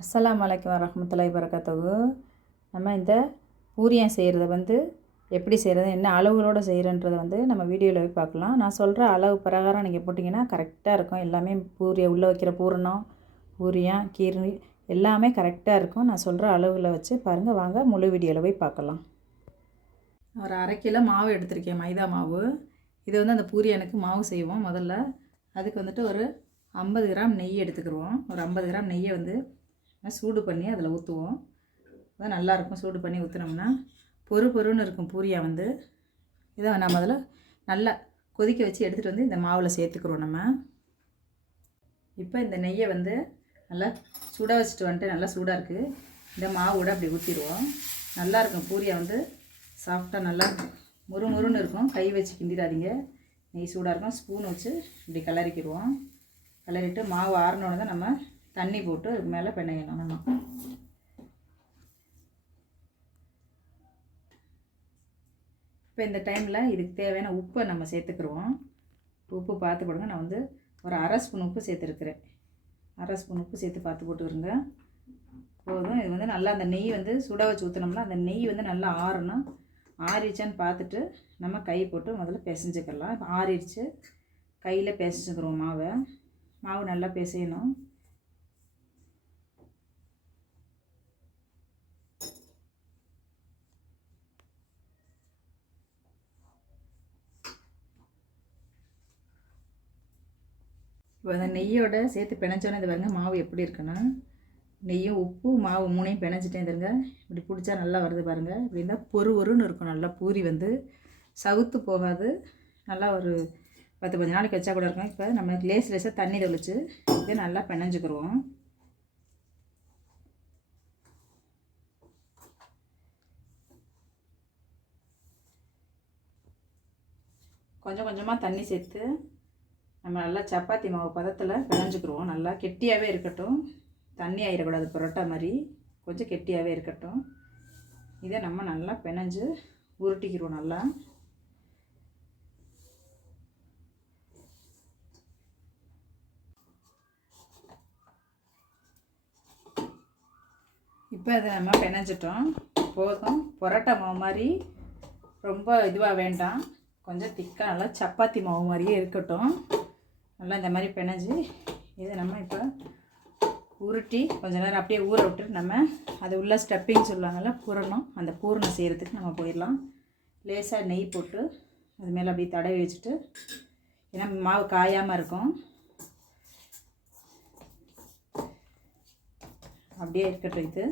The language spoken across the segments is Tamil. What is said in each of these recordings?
அஸ்ஸலாமு அலைக்கும் வரஹ்மத்துல்லாஹி வபரகாத்துஹு. நம்ம இந்த பூரியம் செய்கிறத எப்படி செய்கிறது, என்ன அளவுகளோடு செய்கிறன்றதை நம்ம வீடியோவில் போய் பார்க்கலாம். நான் சொல்கிற அளவு பிரகாரம் நீங்கள் போட்டிங்கன்னா கரெக்டாக இருக்கும். எல்லாமே பூரியை உள்ளே வைக்கிற பூரணம், பூரியம், கீரை எல்லாமே கரெக்டாக இருக்கும். நான் சொல்கிற அளவுகளை வச்சு பாருங்கள். வாங்க முழு வீடியோவில் போய் பார்க்கலாம். ஒரு 1/2 கிலோ மாவு எடுத்திருக்கேன், மைதா மாவு. இது அந்த பூரியனுக்கு மாவு செய்வோம். முதல்ல அதுக்கு ஒரு 50 கிராம் நெய் எடுத்துக்கிடுவோம். ஒரு 50 கிராம் நெய்யை சூடு பண்ணி அதில் ஊற்றுவோம். அதான் நல்லாயிருக்கும். சூடு பண்ணி ஊற்றினோம்னா பொறுன்னு இருக்கும் பூரியா. இதை நம்ம அதில் நல்லா கொதிக்க வச்சு எடுத்துகிட்டு இந்த மாவில் சேர்த்துக்கிறோம். நம்ம இப்போ இந்த நெய்யை நல்லா சுட வச்சுட்டு நல்லா சூடாக இருக்குது. இந்த மாவோட அப்படி ஊற்றிடுவோம். நல்லாயிருக்கும் பூரியா. சாஃப்டாக நல்லா முறுமுறுன்னு இருக்கும். கை வச்சு கிண்டிடாதீங்க. நெய் சூடாக இருக்கும். ஸ்பூன் வச்சு இப்படி கிளறிக்கிடுவோம். கிளறிட்டு மாவு ஆறினோன்னு தான் நம்ம தண்ணி போட்டு அதுக்கு மேலே பிணையணும். நம்ம இப்போ இந்த டைமில் இதுக்கு தேவையான உப்பை நம்ம சேர்த்துக்கிடுவோம். உப்பு பார்த்து போடுங்க. நான் ஒரு 1/2 ஸ்பூன் உப்பு சேர்த்துருக்குறேன். 1/2 ஸ்பூன் உப்பு சேர்த்து பார்த்து போட்டுருங்க. போதும். இது நல்லா அந்த நெய் சுட வச்சு ஊற்றினோம்னா அந்த நெய் நல்லா ஆறணும். ஆறிடுச்சான்னு பார்த்துட்டு நம்ம கை போட்டு முதல்ல பிசைஞ்சிக்கலாம். இப்போ ஆறிடுச்சு. கையில் பிசைஞ்சுக்கிறோம். மாவு நல்லா பிசையணும். இப்போ அந்த நெய்யோட சேர்த்து பிணைச்சோன்னே இது பாருங்க மாவு எப்படி இருக்குன்னா, நெய்யும் உப்பு மாவு 3ஐயும் பிணைச்சிட்டேன். இதுங்க இப்படி பிடிச்சா நல்லா வருது பாருங்கள். இப்படி இருந்தால் பொறுன்னு இருக்கும். நல்லா பூரி சவுத்து போகாது. நல்லா ஒரு 10-15 நாளைக்கு வச்சா கூட இருக்கும். இப்போ நம்ம லேசாக தண்ணி தெளித்து இதை நல்லா பிணைஞ்சிக்கிடுவோம். கொஞ்சம் கொஞ்சமாக தண்ணி சேர்த்து நம்ம நல்லா சப்பாத்தி மாவு பதத்தில் பிணைஞ்சிக்கிடுவோம். நல்லா கெட்டியாகவே இருக்கட்டும். தண்ணி ஆயிடக்கூடாது. பரோட்டா மாதிரி கொஞ்சம் கெட்டியாகவே இருக்கட்டும். இதை நம்ம நல்லா பிணைஞ்சு உருட்டிக்கிடுவோம். நல்லா இப்போ அதை நம்ம பிணைஞ்சிட்டோம். போதும். பரோட்டா மாவு மாதிரி ரொம்ப இதுவாக வேண்டாம். கொஞ்சம் திக்காக நல்லா சப்பாத்தி மாவு மாதிரியே இருக்கட்டும். நல்லா இந்த மாதிரி பிணைஞ்சி இதை நம்ம இப்போ உருட்டி கொஞ்சம் நேரம் அப்படியே ஊற விட்டுட்டு நம்ம அது உள்ள ஸ்டப்பிங் சொல்லுவாங்கள்ல, பூரணம், அந்த பூரணம் செய்கிறதுக்கு நம்ம போயிடலாம். லேசாக நெய் போட்டு அது மேலே அப்படியே தடவி வச்சுட்டு, ஏன்னா மாவு காயாமல் இருக்கும். அப்படியே இருக்கட்டும். இது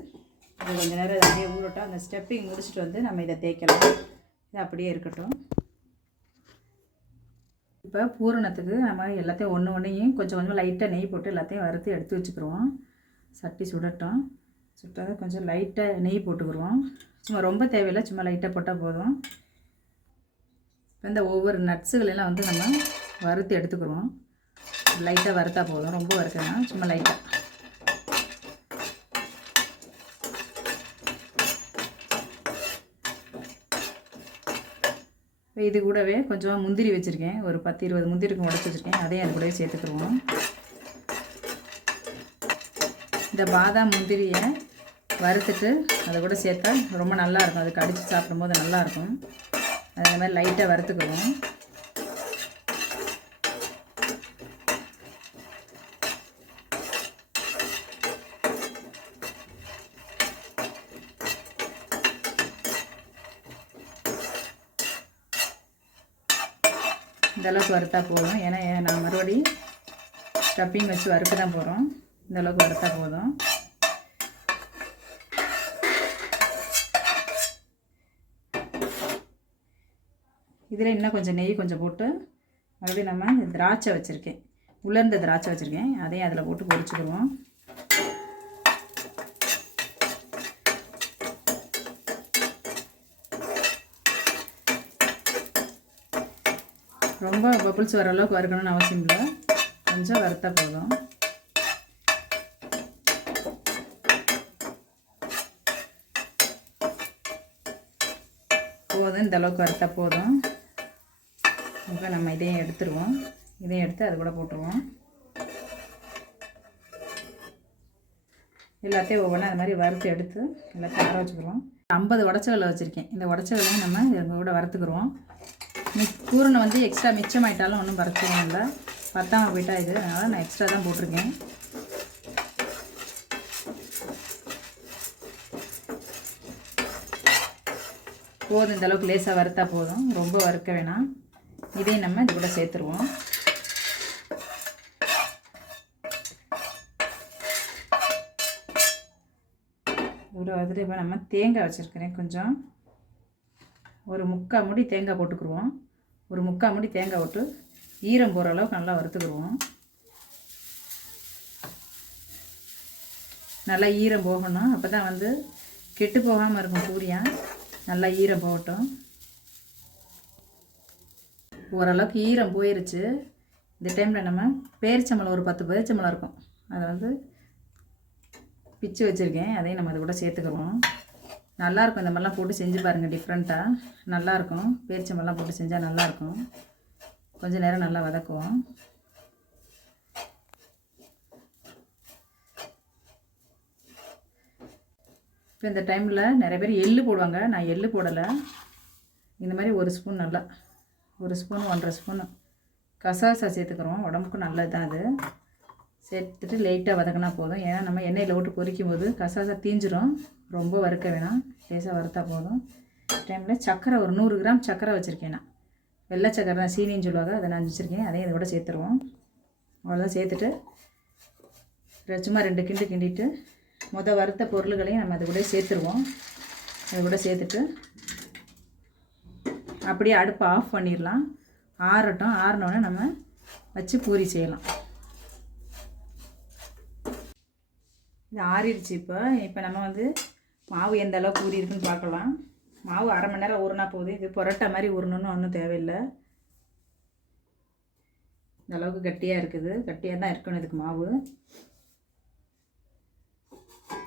கொஞ்சம் நேரம் இதை அப்படியே ஊறட்டும். அந்த ஸ்டெப்பிங் முடிச்சுட்டு நம்ம இதை தேய்க்கலாம். இது அப்படியே இருக்கட்டும். இப்போ பூரணத்துக்கு நம்ம எல்லாத்தையும் ஒன்றையும் கொஞ்சம் லைட்டாக நெய் போட்டு எல்லாத்தையும் வறுத்து எடுத்து வச்சுக்கிடுவோம். சட்டி சுடட்டும். சுட்டாத கொஞ்சம் லைட்டாக நெய் போட்டுக்கிடுவோம். சும்மா ரொம்ப தேவையில்லை, சும்மா லைட்டாக போட்டால் போதும். இப்போ இந்த ஒவ்வொரு நட்ஸுகளெல்லாம் நம்ம வறுத்து எடுத்துக்கிடுவோம். லைட்டாக வறுத்தா போதும். ரொம்ப வறுக்கணும், சும்மா லைட்டாக. இது கூடவே கொஞ்சம் முந்திரி வச்சுருக்கேன். ஒரு 10-20 முந்திரிக்கும் உடச்சி வச்சுருக்கேன். அதையும் அது கூடவே சேர்த்துக்கிடுவோம். இந்த பாதாம் முந்திரியை வறுத்துட்டு அதை கூட சேர்த்தா ரொம்ப நல்லாயிருக்கும். அதுக்கு அடித்து சாப்பிடும்போது நல்லாயிருக்கும். அதே மாதிரி லைட்டாக வறுத்துக்கிடுவோம். இந்தளவுக்கு வறுத்தா போதும். ஏன்னா நான் மறுபடியும் ஸ்டப்பிங் வச்சு வறுக்க தான் போகிறோம். இந்தளவுக்கு வறுத்தா போதும். இதில் இன்னும் கொஞ்சம் நெய் கொஞ்சம் போட்டு மறுபடியும் நம்ம திராட்சை வச்சுருக்கேன், உலர்ந்த திராட்சை வச்சுருக்கேன். அதையும் அதில் போட்டு பொரிச்சுக்கிடுவோம். ரொம்ப பப்புள்ஸ் வர அளவுக்கு வறுக்கணும்னு அவசியம் இல்லை. கொஞ்சம் வறுத்தா போதும். இந்த அளவுக்கு வறுத்தா போதும். இப்போ நம்ம இதையும் எடுத்துருவோம். இதையும் எடுத்து அது கூட போட்டுருவோம். எல்லாத்தையும் ஒவ்வொன்றா அந்த மாதிரி வறுத்து எடுத்து எல்லாத்தையும் ஆற வச்சுக்கிறோம். 50 உடச்சக்கல்ல வச்சுருக்கேன். இந்த உடச்சக்கல்லையும் நம்ம எங்கள் கூட வறுத்துக்கிறோம். பூரணை வந்து எக்ஸ்ட்ரா மிச்சமாயிட்டாலும் ஒன்றும் பிரச்சனை இல்லை, பத்தாமல் போயிட்டா இது, அதனால் நான் எக்ஸ்ட்ரா தான் போட்டிருக்கேன். போதும், இந்தளவுக்கு லேசாக வறுத்தா போதும், ரொம்ப வறுக்க வேணாம். இதையும் நம்ம இது கூட சேர்த்துருவோம். ஒரு அதில் இப்போ நம்ம தேங்காய் வச்சுருக்கிறேன். கொஞ்சம் ஒரு 3/4 மூடி தேங்காய் போட்டுக்குருவோம். ஒரு 3/4 மூடி தேங்காய் போட்டு ஈரம் போகிற அளவுக்கு நல்லா வறுத்துக்குருவோம். நல்லா ஈரம் போகணும், அப்போ தான் வந்து கெட்டு போகாமல் இருக்கும் பூரியாக. நல்லா ஈரம் போகட்டும். ஓரளவுக்கு ஈரம் போயிருச்சு. இந்த டைமில் நம்ம பேரிச்சம்பழம் ஒரு 10 பேரிச்சம்பழம் இருக்கும், அதை வந்து பிச்சு வச்சுருக்கேன், அதையும் நம்ம அதை கூட சேர்த்துக்கிறோம். நல்லாயிருக்கும், இந்த மாதிரிலாம் போட்டு செஞ்சு பாருங்கள், டிஃப்ரெண்ட்டாக நல்லாயிருக்கும். பேரிச்சம்பழம்லாம் போட்டு செஞ்சால் நல்லாயிருக்கும். கொஞ்சம் நேரம் நல்லா வதக்குவோம். இப்போ இந்த டைமில் நிறைய பேர் எள்ளு போடுவாங்க, நான் எள்ளு போடலை. இந்த மாதிரி ஒரு ஸ்பூன், நல்லா ஒரு ஸ்பூன் 1.5 ஸ்பூன் கசகசா சேர்த்துக்கிறோம். உடம்புக்கு நல்லது தான் அது. சேர்த்துட்டு லைட்டாக வதக்கினா போதும். ஏன்னா நம்ம எண்ணெயில் விட்டு பொரிக்கும் போது கசகசா தீஞ்சிரும், ரொம்ப வறுக்க வேணாம், லேசாக வறுத்தா போதும். டைமில் சர்க்கரை ஒரு 100 கிராம் சர்க்கரை வச்சுருக்கேன் நான். வெள்ளை சர்க்கரை தான், சீனின்னு சொல்லுவாங்க, அதை நான் வச்சுருக்கேன். அதையும் இதை கூட சேர்த்துருவோம். அவ்வளோதான். சேர்த்துட்டு சும்மா 2 கிண்டு கிண்டிட்டு வறுத்த பொருள்களையும் நம்ம அது கூட சேர்த்துருவோம். அது கூட சேர்த்துட்டு அப்படியே அடுப்பை ஆஃப் பண்ணிடலாம். ஆறட்டும். ஆறினோடனே நம்ம வச்சு பூரி செய்யலாம். இது ஆறிடுச்சு. இப்போ நம்ம வந்து மாவு எந்த அளவுக்கு ஊறி இருக்குன்னு பார்க்கலாம். மாவு 1/2 மணி நேரம் ஊறினா போகுது. இது புரட்டை மாதிரி ஊறணுன்னு ஒன்றும் தேவையில்லை. இந்த அளவுக்கு கட்டியாக இருக்குது, கட்டியாக தான் இருக்கணும் இதுக்கு மாவு.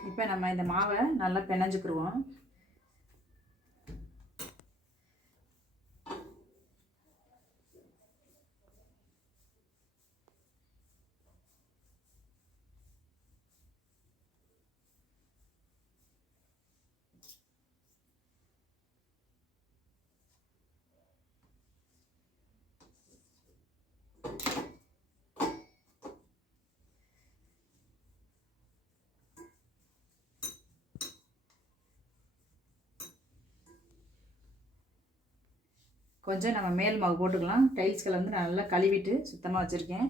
இப்போ நம்ம இந்த மாவை நல்லா பிணைஞ்சுக்கிடுவோம். கொஞ்சம் நம்ம மேல் மாவு போட்டுக்கலாம். டைல்ஸ்களை வந்து நல்லா கழுவிட்டு சுத்தமாக வச்சுருக்கேன்.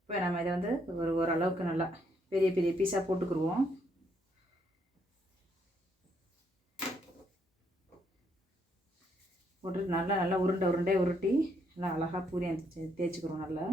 இப்போ நம்ம இதை வந்து ஓரளவுக்கு நல்லா பெரிய பெரிய பீஸாக போட்டுக்குருவோம். போட்டுட்டு நல்லா உருண்டை உருட்டி நல்லா அழகாக பூரியாக தேய்ச்சிக்கிறோம். நல்லா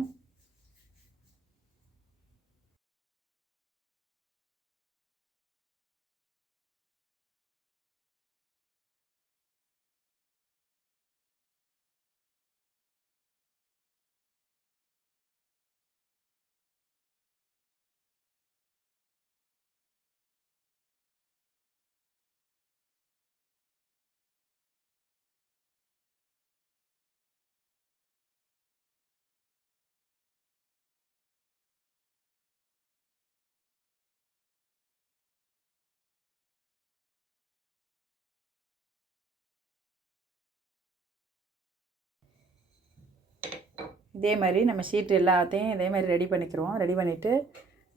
இதே மாதிரி நம்ம ஷீட் எல்லாத்தையும் இதே மாதிரி ரெடி பண்ணிக்கிறோம். ரெடி பண்ணிவிட்டு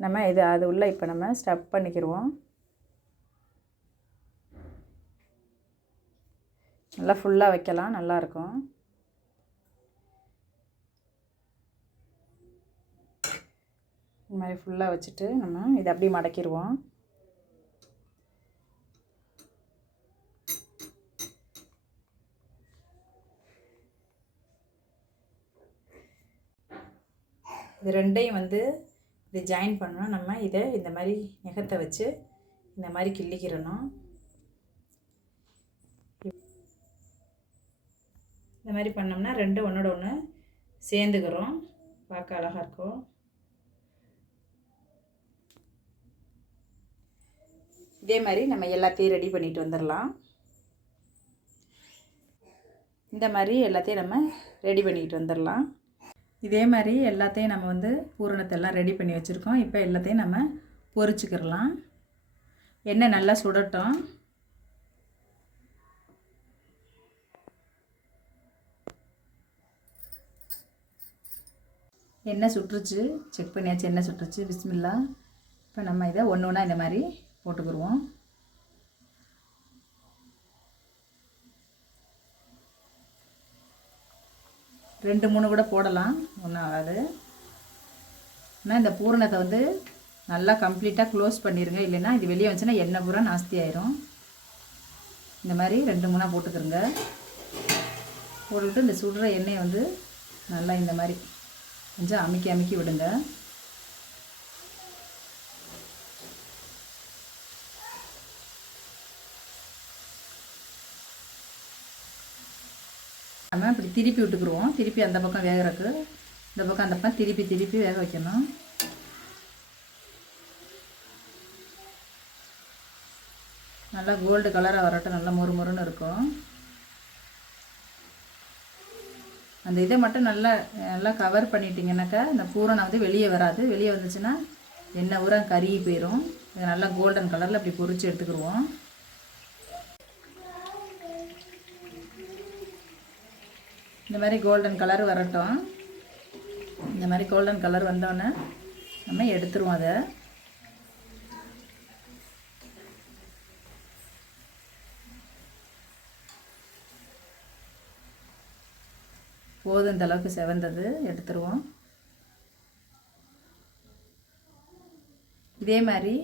நம்ம அது உள்ளே இப்போ நம்ம ஸ்டஃப் பண்ணிக்கிடுவோம். நல்லா ஃபுல்லாக வைக்கலாம், நல்லாயிருக்கும். இந்த மாதிரி ஃபுல்லாக வச்சுட்டு நம்ம இதை அப்படியே மடக்கிடுவோம். இது ரெண்டையும் வந்து இது ஜாயின் பண்ணணும். நம்ம இதை இந்த மாதிரி நெகத்தை வச்சு இந்த மாதிரி கிள்ளிக்கிறணும். இந்த மாதிரி பண்ணோம்னா ரெண்டு ஒன்றோட ஒன்று சேர்ந்துக்கிறோம், பார்க்க அழகாக இருக்கும். இதே மாதிரி நம்ம எல்லாத்தையும் ரெடி பண்ணிட்டு வந்துடலாம். இந்த மாதிரி எல்லாத்தையும் நம்ம ரெடி பண்ணிட்டு வந்துடலாம். இதே மாதிரி எல்லாத்தையும் நம்ம வந்து பூரணத்தை எல்லாம் ரெடி பண்ணி வச்சுருக்கோம். இப்போ எல்லாத்தையும் நம்ம பொரிச்சுக்கிடலாம். எண்ணெய் நல்லா சுடட்டும். எண்ணெய் சுட்டுருச்சு, செக் பண்ணியாச்சு, எண்ணெய் சுட்டுருச்சு. பிஸ்மில்லா. இப்போ நம்ம இதை ஒன்று ஒன்றா இந்த மாதிரி போட்டுக்கிடுவோம். ரெண்டு மூணு கூட போடலாம், ஒன்றும் ஆகாது. ஆனால் இந்த பூரணத்தை வந்து நல்லா கம்ப்ளீட்டாக க்ளோஸ் பண்ணிடுங்க, இல்லைன்னா இது வெளியே வந்துச்சுன்னா எண்ணெய் பூரா நாஸ்தி ஆயிரும். இந்த மாதிரி ரெண்டு மூணாக போட்டுக்கிறோங்க. போட்டுக்கிட்டு இந்த சுடுற எண்ணெயை வந்து நல்லா இந்த மாதிரி கொஞ்சம் அமுக்கி அமுக்கி விடுங்க. நம்ம இப்படி திருப்பி விட்டுக்குருவோம். திருப்பி அந்த பக்கம் வேகிறதுக்கு, இந்த பக்கம் அந்த பக்கம் திருப்பி திருப்பி வேக வைக்கணும். நல்லா கோல்டு கலராக வரட்டும், நல்லா மொறு மொறுன்னு இருக்கும். அந்த இதை மட்டும் நல்லா நல்லா கவர் பண்ணிட்டீங்கன்னாக்கா இந்த பூரணம் வந்து வெளியே வராது. வெளியே வந்துச்சுன்னா எண்ணெய் ஊரா கருகி போயிடும். இதை நல்லா கோல்டன் கலரில் அப்படி பொரித்து எடுத்துக்கிடுவோம். இந்த மாதிரி கோல்டன் கலர் வரட்டும். இந்த மாதிரி கோல்டன் கலர் வந்தோடனே நம்ம எடுத்துருவோம். அதை போதும், இந்த அளவுக்கு செவந்தது, எடுத்துருவோம். இதே மாதிரி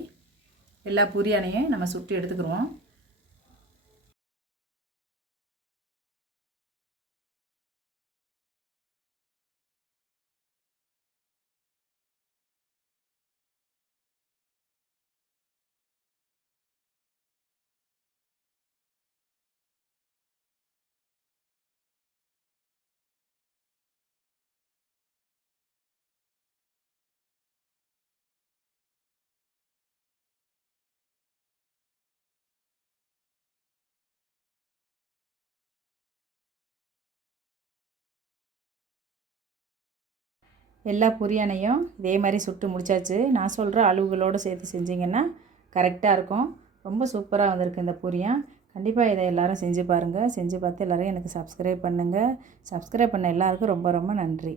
எல்லா பூரியானையும் நம்ம சுட்டு எடுத்துக்கிடுவோம். எல்லா பூரியானையும் இதே மாதிரி சுட்டு முடிச்சாச்சு. நான் சொல்கிற அளவுகளோடு சேர்த்து செஞ்சிங்கன்னா கரெக்டாக இருக்கும். ரொம்ப சூப்பராக வந்திருக்கு இந்த பூரியா. கண்டிப்பாக இதை எல்லோரும் செஞ்சு பாருங்கள். செஞ்சு பார்த்து எல்லோரும் எனக்கு சப்ஸ்கிரைப் பண்ணுங்கள். சப்ஸ்கிரைப் பண்ண எல்லாருக்கும் ரொம்ப ரொம்ப நன்றி.